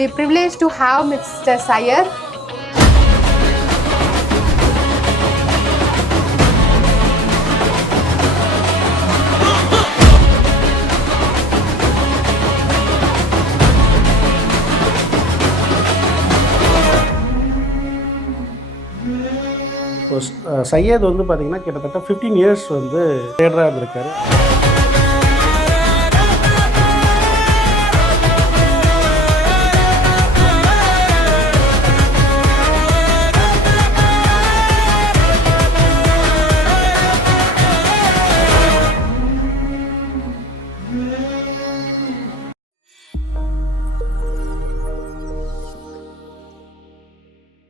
the privilege to have Mr. Syed. Syed வந்து பார்த்திங்கன்னா கிட்டத்தட்ட 15 இயர்ஸ் வந்து ட்ரேடராக இருந்திருக்காரு.